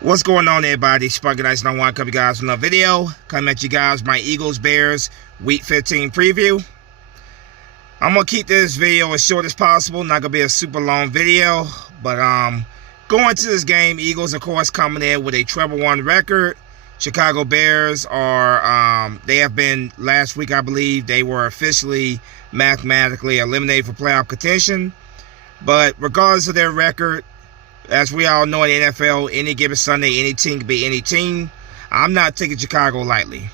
What's going on, everybody? Sparky Nice and I want to come you guys with another video. Coming at you guys, my Eagles Bears Week 15 preview. I'm gonna keep this video as short as possible. Not gonna be a super long video, but going to this game, Eagles of course coming in with a treble one record. Chicago Bears are they have been last week, I believe they were officially mathematically eliminated for playoff contention. But regardless of their record, as we all know in the NFL, any given Sunday, any team can be any team. I'm not taking Chicago lightly.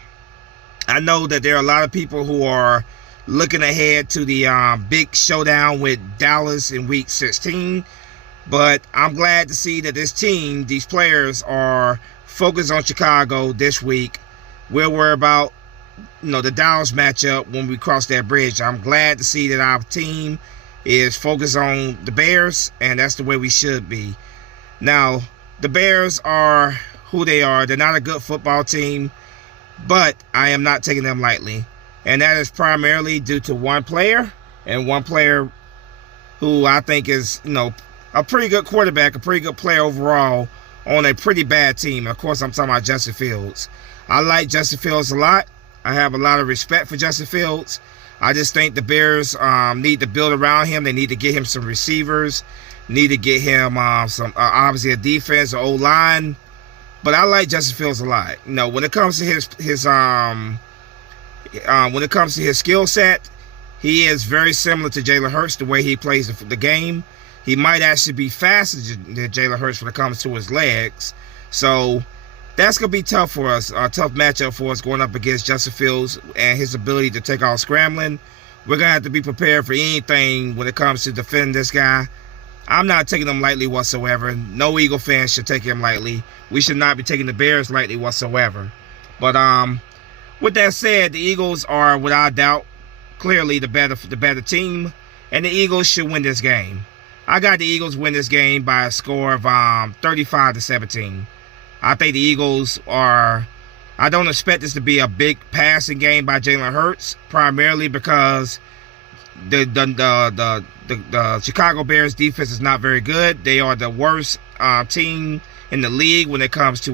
I know that there are a lot of people who are looking ahead to the big showdown with Dallas in Week 16. But I'm glad to see that this team, these players, are focused on Chicago this week. We'll worry about the Dallas matchup when we cross that bridge. I'm glad to see that our team is focused on the Bears, and that's the way we should be. Now, the Bears are who they are. They're not a good football team, but I am not taking them lightly. And that is primarily due to one player, and one player who I think is, a pretty good quarterback, a pretty good player overall on a pretty bad team. Of course, I'm talking about Justin Fields. I like Justin Fields a lot. I have a lot of respect for Justin Fields. I just think the Bears need to build around him. They need to get him some receivers, need to get him some obviously a defense, an O-line. But I like Justin Fields a lot. When it comes to his skill set, he is very similar to Jalen Hurts the way he plays the game. He might actually be faster than Jalen Hurts when it comes to his legs. So that's going to be tough for us, a tough matchup for us going up against Justin Fields and his ability to take off scrambling. We're going to have to be prepared for anything when it comes to defending this guy. I'm not taking him lightly whatsoever. No Eagle fans should take him lightly. We should not be taking the Bears lightly whatsoever. But with that said, the Eagles are without doubt clearly the better team, and the Eagles should win this game. I got the Eagles win this game by a score of 35-17. I think the Eagles are. I don't expect this to be a big passing game by Jalen Hurts, primarily because the Chicago Bears defense is not very good. They are the worst team in the league when it comes to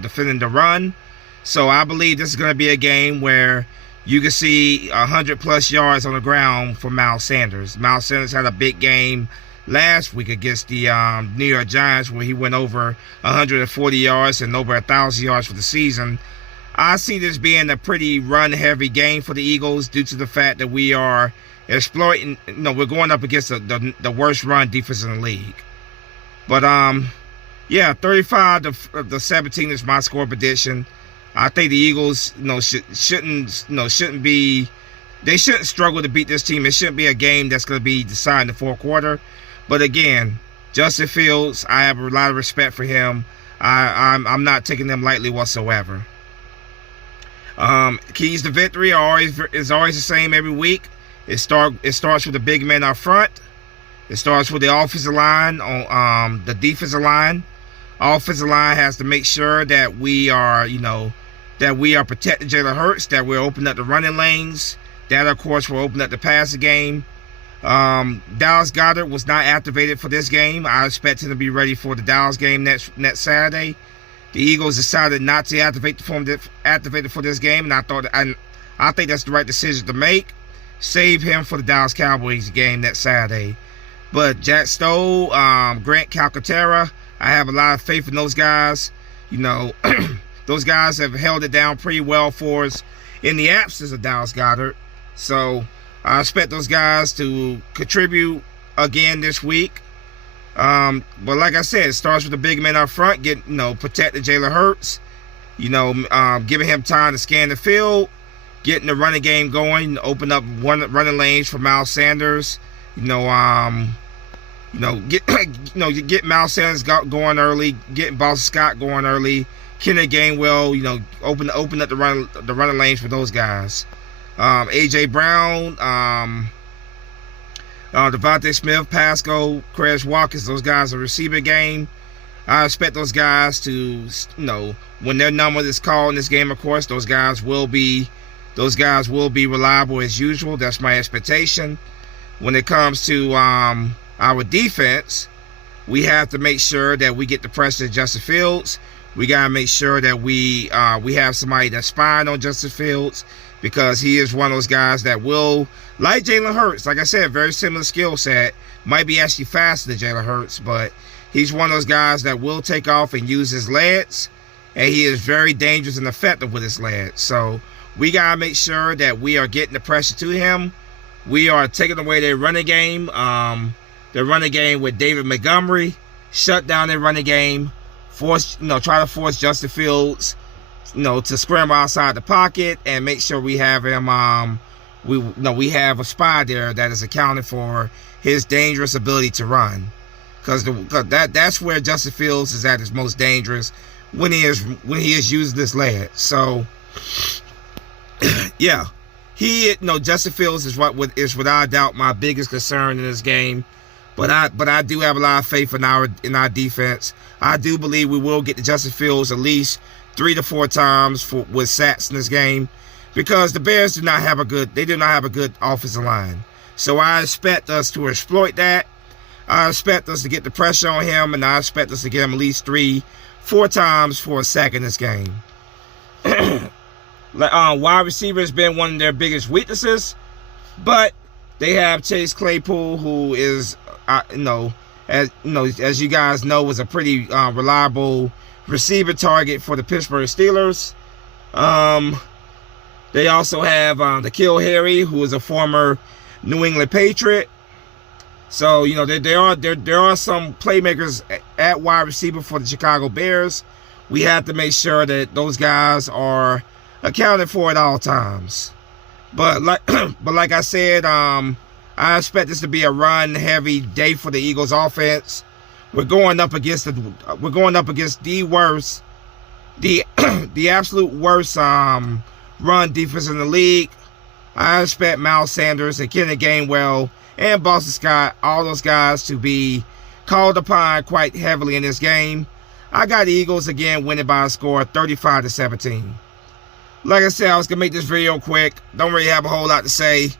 defending the run. So I believe this is going to be a game where you can see 100+ yards on the ground for Miles Sanders. Miles Sanders had a big game last week against the New York Giants where he went over 140 yards and over 1,000 yards for the season. I see this being a pretty run-heavy game for the Eagles due to the fact that we are exploiting, we're going up against the worst run defense in the league. But, yeah, 35-17 is my score prediction. I think the Eagles, shouldn't struggle to beat this team. It shouldn't be a game that's going to be decided in the fourth quarter. But again, Justin Fields, I have a lot of respect for him. I'm not taking them lightly whatsoever. Keys to victory is always the same every week. It starts with the big men up front. It starts with the offensive line on the defensive line. Offensive line has to make sure that we are, protecting Jalen Hurts, that we're opening up the running lanes. That, of course, will open up the passing game. Dallas Goedert was not activated for this game. I expect him to be ready for the Dallas game next Saturday. The Eagles decided not to activate for this game, and I think that's the right decision to make. Save him for the Dallas Cowboys game next Saturday. But Jack Stoll, Grant Calcaterra, I have a lot of faith in those guys. Those guys have held it down pretty well for us in the absence of Dallas Goedert. So I expect those guys to contribute again this week. But like I said, it starts with the big men up front, protecting Jalen Hurts, giving him time to scan the field, getting the running game going, open up running lanes for Miles Sanders. Get Miles Sanders going early, getting Boston Scott going early, Kenneth Gainwell, open up the running lanes for those guys. A.J. Brown, Devontae Smith, Pascal, Chris Watkins, those guys are receiver game. I expect those guys to, when their number is called in this game, of course, those guys will be reliable as usual. That's my expectation. When it comes to our defense, we have to make sure that we get the pressure to Justin Fields. We got to make sure that we have somebody that's spying on Justin Fields, because he is one of those guys that will, like Jalen Hurts, like I said, very similar skill set. Might be actually faster than Jalen Hurts, but he's one of those guys that will take off and use his legs, and he is very dangerous and effective with his legs. So we got to make sure that we are getting the pressure to him. We are taking away their running game. Their running game with David Montgomery, shut down their running game, try to force Justin Fields, to scramble outside the pocket, and make sure we have him. We have a spy there that is accounting for his dangerous ability to run, because that's where Justin Fields is at his most dangerous, when he is using this leg. So yeah, Justin Fields is without doubt my biggest concern in this game. But I do have a lot of faith in our defense. I do believe we will get to Justin Fields at least 3 to 4 times with sacks in this game, because the Bears do not have a good offensive line. So I expect us to exploit that. I expect us to get the pressure on him, and I expect us to get him at least 3-4 times for a sack in this game. Wide receiver has been one of their biggest weaknesses, but they have Chase Claypool, who is, as you guys know, was a pretty reliable receiver target for the Pittsburgh Steelers. They also have N'Keal Harry, who is a former New England Patriot. So there are some playmakers at wide receiver for the Chicago Bears. We have to make sure that those guys are accounted for at all times. But like I said, I expect this to be a run-heavy day for the Eagles offense. We're going up against the worst, the absolute worst run defense in the league. I expect Miles Sanders and Kenneth Gainwell and Boston Scott, all those guys, to be called upon quite heavily in this game. I got the Eagles again winning by a score of 35-17. Like I said, I was gonna make this video quick. Don't really have a whole lot to say.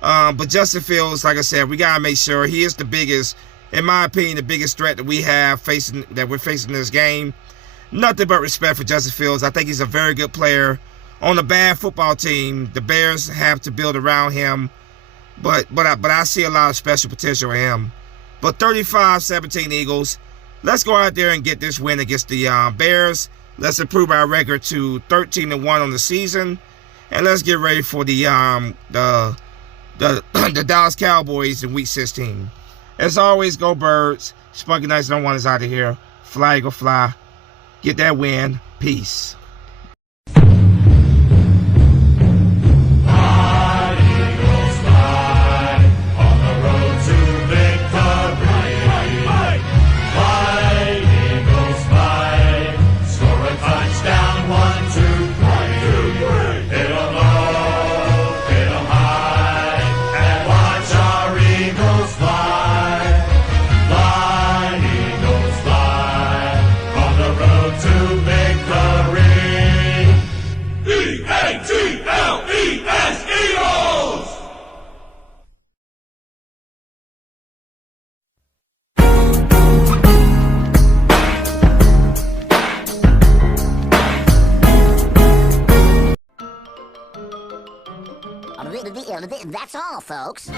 But Justin Fields, like I said, we gotta make sure he is the biggest, in my opinion, the biggest threat that we're facing in this game. Nothing but respect for Justin Fields. I think he's a very good player. On a bad football team, the Bears have to build around him. But I see a lot of special potential in him. But 35-17 Eagles. Let's go out there and get this win against the Bears. Let's improve our record to 13-1 on the season, and let's get ready for the Dallas Cowboys in Week 16. As always, go Birds. Spunky Nights No One is out of here. Fly, Eagle, fly. Get that win. Peace. That's all, folks.